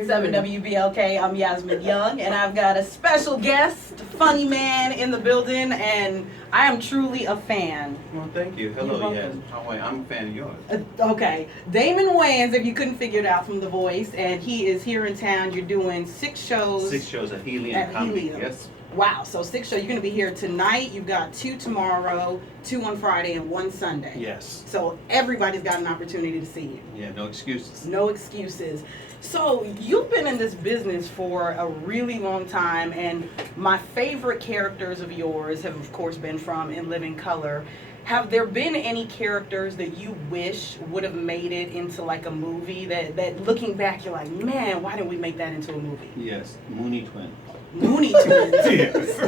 7 WBLK, I'm Yasmin Young, and I've got a special guest, funny man in the building, and I am truly a fan. Well, thank you. Hello, yes. How are you? I'm a fan of yours. Okay. Damon Wayans, if you couldn't figure it out from the voice, and he is here in town. You're doing 6 shows. 6 shows at Helium Comedy. Yes. Wow, so 6 shows. You're going to be here tonight. You've got 2 tomorrow, 2 on Friday, and 1 Sunday. Yes. So everybody's got an opportunity to see you. Yeah, no excuses. No excuses. So you've been in this business for a really long time, and my favorite characters of yours have, of course, been from In Living Color. Have there been any characters that you wish would have made it into like a movie that looking back, you're like, man, why didn't we make that into a movie? Yes, Mooney Twin. Mooney Twins. Yes.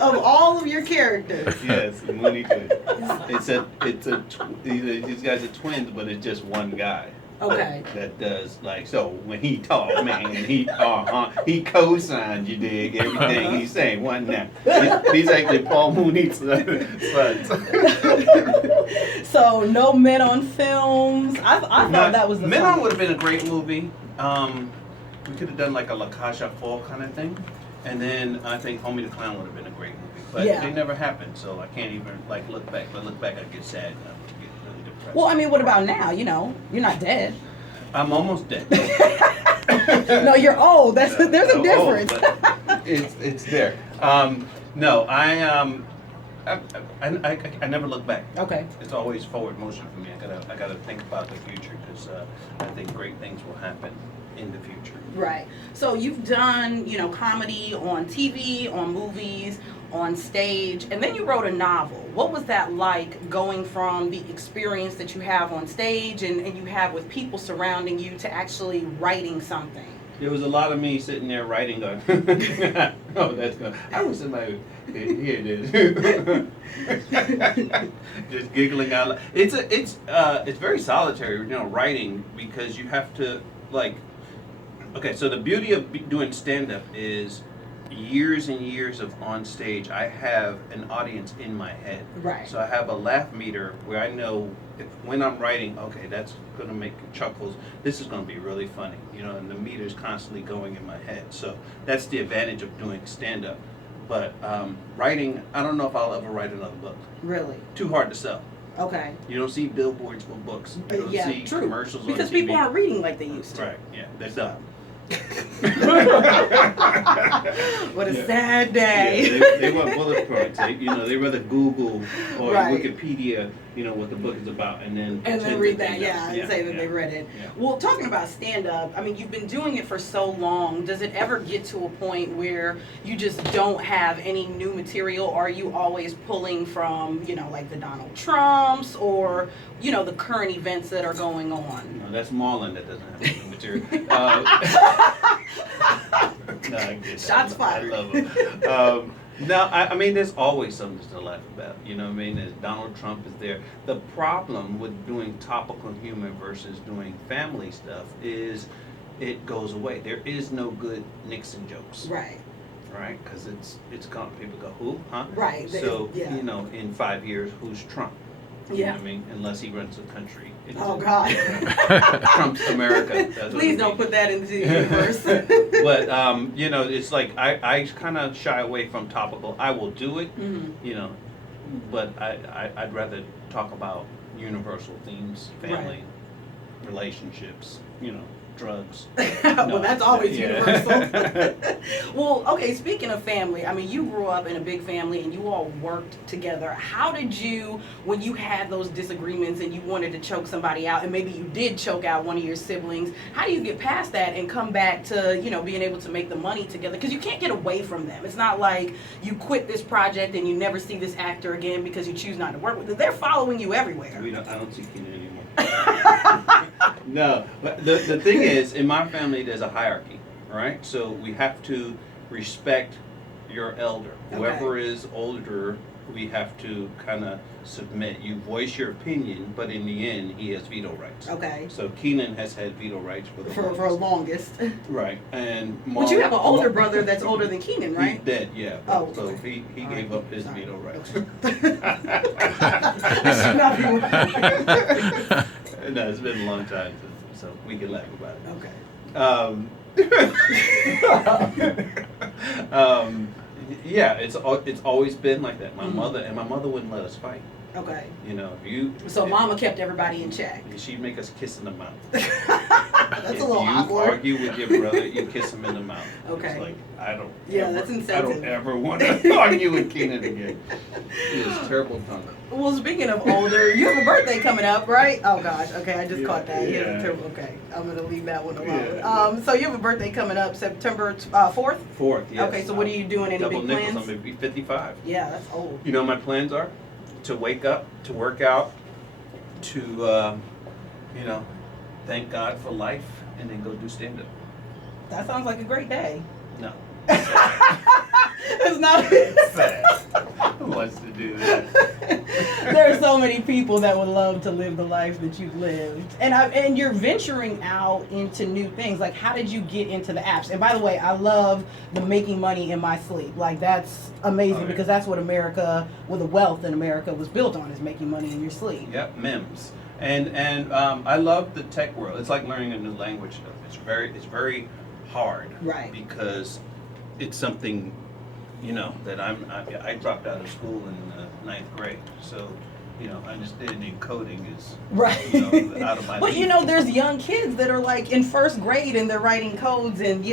of all of your characters. Yes, Mooney Twin. These guys are twins, but it's just one guy. Okay. That does, like, so when he talks, man, he co-signs, you dig, everything he's saying. One now. He's actually Paul Mooney's son. So no Men on Films. I thought that was the Men on would have been a great movie. We could have done like a La Caja Fall kind of thing. And then I think Homie the Clown would have been a great movie. But they never happened, so I can't even like look back. But look back, I get sad. I get really depressed. Well, I mean, what about now? You know, you're not dead. I'm almost dead. No, you're old. There's a difference. Old, but it's there. No, I never look back. Okay. It's always forward motion for me. I gotta think about the future because I think great things will happen in the future. Right. So you've done, comedy on TV, on movies, on stage, and then you wrote a novel. What was that like, going from the experience that you have on stage and you have with people surrounding you to actually writing something? There was a lot of me sitting there writing going, oh, that's good. I wish somebody would, here it is. Just giggling out loud. It's very solitary, writing, because you have to, like, okay, so the beauty of doing stand-up is years and years of on stage, I have an audience in my head. Right. So I have a laugh meter where I know when I'm writing, okay, that's going to make chuckles. This is going to be really funny, and the meter's constantly going in my head. So that's the advantage of doing stand-up. But writing, I don't know if I'll ever write another book. Really? Too hard to sell. Okay. You don't see billboards for books. You don't see true. Commercials because on TV. People aren't reading like they used to. Right, yeah, they're done. What a sad day. Yeah, they want bullet points. They rather Google or Right. Wikipedia, what the book is about, and then read that, and say that they read it. Yeah. Well, talking about stand-up, I mean, you've been doing it for so long. Does it ever get to a point where you just don't have any new material? Or are you always pulling from, like the Donald Trumps or, the current events that are going on? No, that's Marlon that doesn't have any material. No, I get that. Shots fired. I love him. No, I mean, there's always something to laugh about. You know what I mean? As Donald Trump is there. The problem with doing topical humor versus doing family stuff is it goes away. There is no good Nixon jokes. Right. Right? Because it's gone. People go, who? Huh? Right. So, in 5 years, who's Trump? You know what I mean? Unless he runs the country. Oh, God. Trump's America. Please don't put that into the universe. But, it's like I kind of shy away from topical. I will do it, but I'd rather talk about universal themes, family, relationships, drugs. Well, that's always universal. Well, okay, speaking of family, I mean, you grew up in a big family and you all worked together. How did you, when you had those disagreements and you wanted to choke somebody out, and maybe you did choke out one of your siblings, how do you get past that and come back to, being able to make the money together? Because you can't get away from them. It's not like you quit this project and you never see this actor again because you choose not to work with them. They're following you everywhere. I don't see Keenan anymore. No, but the thing is, in my family, there's a hierarchy, right? So we have to respect your elder. Okay. Whoever is older, we have to kind of submit. You voice your opinion, but in the end, he has veto rights. Okay. So Keenan has had veto rights for the longest. Right, and but you have an older brother that's older than Keenan, right? He's dead, yeah. Oh, so okay. he gave up his veto rights. That should not be. No, it's been a long time so we can laugh about it. Okay. Yeah, it's always been like that. My mother wouldn't let us fight. Okay. You know, So Mama kept everybody in check. She'd make us kiss in the mouth. That's a little awkward. If you argue with your brother, you kiss him in the mouth. Okay. It's like, that's insensitive. I don't ever want to argue with Keenan again. He is terrible punk. Well, speaking of older, you have a birthday coming up, right? Oh gosh, okay, I just caught that. Okay, I'm gonna leave that one alone. Yeah. So you have a birthday coming up, September 4th? 4th, yes. Okay, so what are you doing? Any Double big nickels, plans? I'm gonna be 55. Yeah, that's old. You know what my plans are? To wake up, to work out, to, thank God for life, and then go do stand-up. That sounds like a great day. No. It's not. Sad. Who wants to do that? There are so many people that would love to live the life that you've lived, and you're venturing out into new things. Like, how did you get into the apps? And by the way, I love the making money in my sleep. Like, that's amazing because that's what America, well, the wealth in America was built on, is making money in your sleep. Yep, memes. And I love the tech world. It's like learning a new language. It's very hard. Right. Because it's something, that I dropped out of school in 9th grade. So, understanding coding is out of my league. But there's young kids that are like in 1st grade and they're writing codes and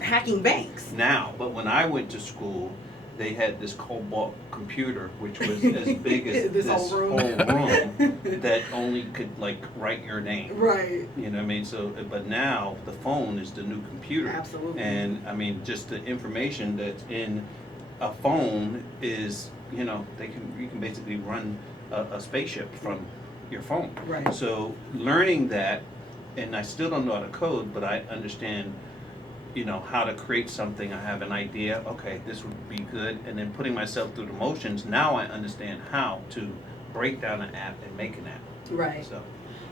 hacking banks. Now, but when I went to school, they had this Cobalt computer, which was as big as this whole room that only could write your name. Right. You know what I mean? So, but now the phone is the new computer. Absolutely. And I mean, just the information that's in a phone is, you can basically run a spaceship from your phone. Right. So learning that, and I still don't know how to code, but I understand how to create something. I have an idea, okay, this would be good, and then putting myself through the motions, now I understand how to break down an app and make an app. Right. So.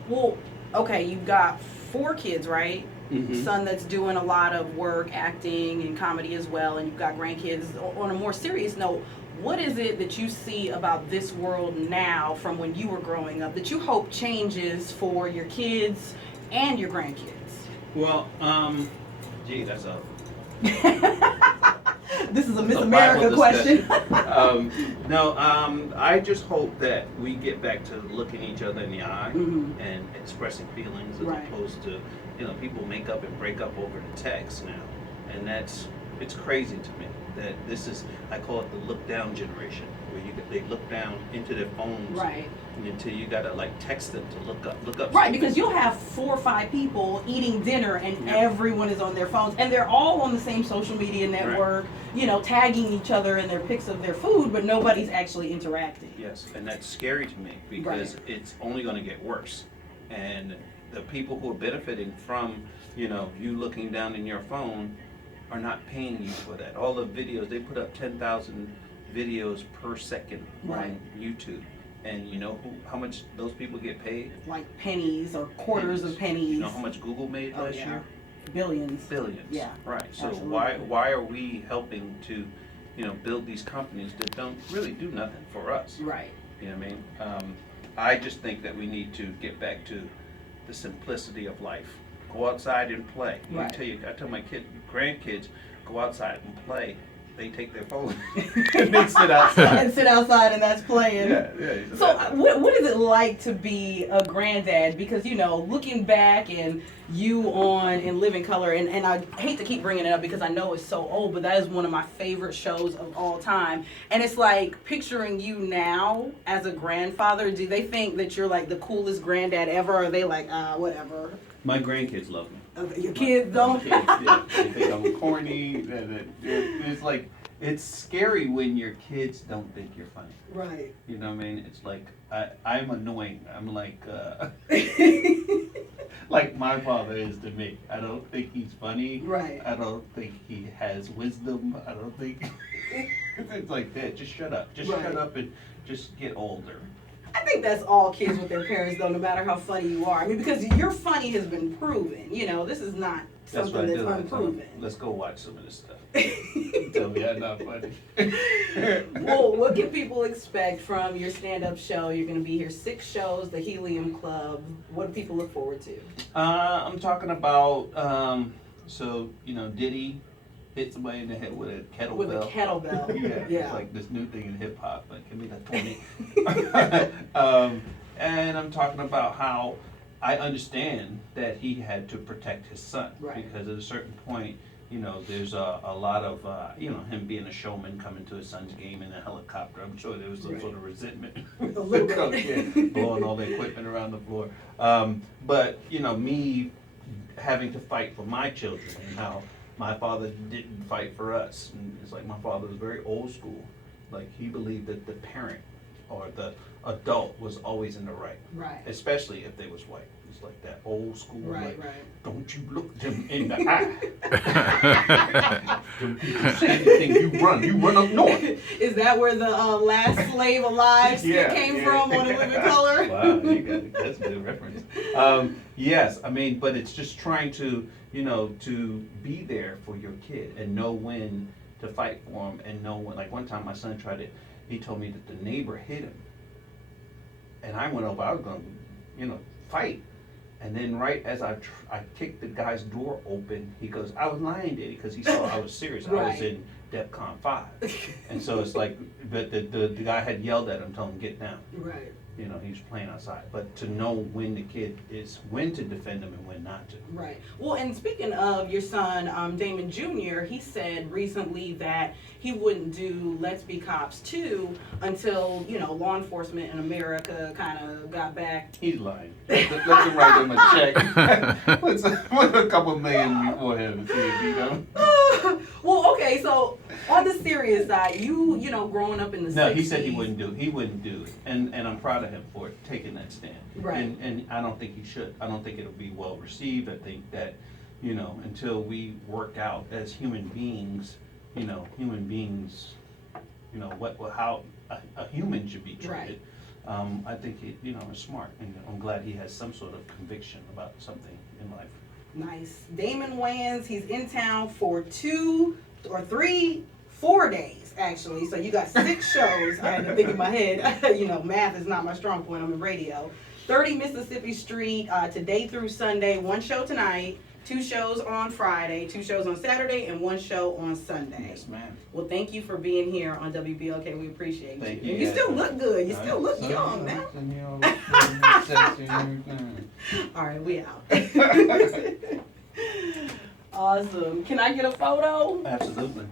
Well, okay, you've got 4 kids, right? Mm-hmm. Son that's doing a lot of work, acting and comedy as well, and you've got grandkids. On a more serious note, what is it that you see about this world now from when you were growing up that you hope changes for your kids and your grandkids? Well, gee, that's a... This is a Miss America question. I just hope that we get back to looking each other in the eye and expressing feelings as opposed to, people make up and break up over the text now. And it's crazy to me that this is, I call it the look down generation, where they look down into their phones. Right. Until you gotta text them to look up. Right, because you'll have 4 or 5 people eating dinner and everyone is on their phones and they're all on the same social media network, tagging each other in their pics of their food, but nobody's actually interacting. Yes, and that's scary to me because it's only going to get worse. And the people who are benefiting from, you looking down in your phone are not paying you for that. All the videos, they put up 10,000 videos per second on YouTube. And you know how much those people get paid? Like pennies or quarters of pennies. You know how much Google made last year? Billions. Billions. Yeah. Right. So absolutely. why are we helping to, build these companies that don't really do nothing for us? Right. You know what I mean? I just think that we need to get back to the simplicity of life. Go outside and play. Right. I tell my grandkids, go outside and play. They take their phone and they sit outside. And sit outside and that's playing. Yeah. So what is it like to be a granddad? Because, looking back and you on In Living Color, and I hate to keep bringing it up because I know it's so old, but that is one of my favorite shows of all time. And it's like picturing you now as a grandfather. Do they think that you're like the coolest granddad ever? Or are they like, whatever? My grandkids love me. Your kids don't? My kids, yeah. They think I'm corny. It's scary when your kids don't think you're funny. Right. You know what I mean? It's like, I'm annoying. I'm like, like my father is to me. I don't think he's funny. Right. I don't think he has wisdom. I don't think, it's like that. Just shut up. Just shut up and just get older. I think that's all kids with their parents, though, no matter how funny you are. I mean, because your funny has been proven. You know, this is not That's something what I that's do. unproven. Let's go watch some of this stuff. Tell me I'm not funny. Well, what can people expect from your stand-up show? You're going to be here 6 shows, the Helium Club. What do people look forward to? I'm talking about, Diddy hit somebody in the head with a kettlebell. With a kettlebell. Yeah. It's like this new thing in hip hop. Like, give me that 20. And I'm talking about how I understand that he had to protect his son. Right. Because at a certain point, there's a lot of, him being a showman coming to his son's game in a helicopter. I'm sure there was some sort of resentment. A little bit. Blowing all the equipment around the floor. But, me having to fight for my children and how my father didn't fight for us. And it's like my father was very old school. Like, he believed that the parent or the adult was always in the right. Right. Especially if they was white. It's like that old school, Right. Don't you look them in the eye. Don't you say anything, you run up north. Is that where the last slave alive skit came from on In Living Color? Wow, that's a good reference. Yes, I mean, but it's just trying to, to be there for your kid and know when to fight for him and know when, like one time my son he told me that the neighbor hit him. And I went over, I was going to, fight. And then right as I kicked the guy's door open, he goes, I was lying, Daddy, because he saw I was serious. Right. I was in DEFCON 5. And so it's like, but the guy had yelled at him, told him, get down. Right. He was playing outside. But to know when the kid is, when to defend him and when not to. Right. Well, and speaking of your son, Damon Jr., he said recently that he wouldn't do Let's Be Cops 2 until, law enforcement in America kind of got back. He's lying. Let him write him a check. Put a couple million before him and see if he don't. Well, okay, so on the serious side, you growing up in the 60s. No, he said he wouldn't do it. And I'm proud of him for taking that stand. Right. And I don't think he should. I don't think it'll be well received. I think that, until we work out as human beings, how a human should be treated. Right. I think he, is smart, and I'm glad he has some sort of conviction about something in life. Nice. Damon Wayans, he's in town for 2 or 3, 4 days, actually. So you got 6 shows. I had to think in my head. Math is not my strong point. I'm in radio. 30 Mississippi Street, today through Sunday. 1 show tonight, 2 shows on Friday, 2 shows on Saturday, and 1 show on Sunday. Yes, ma'am. Well, thank you for being here on WBLK. We appreciate you. Thank you. You still look good. You still look young, man. All right, we out. Awesome. Can I get a photo? Absolutely.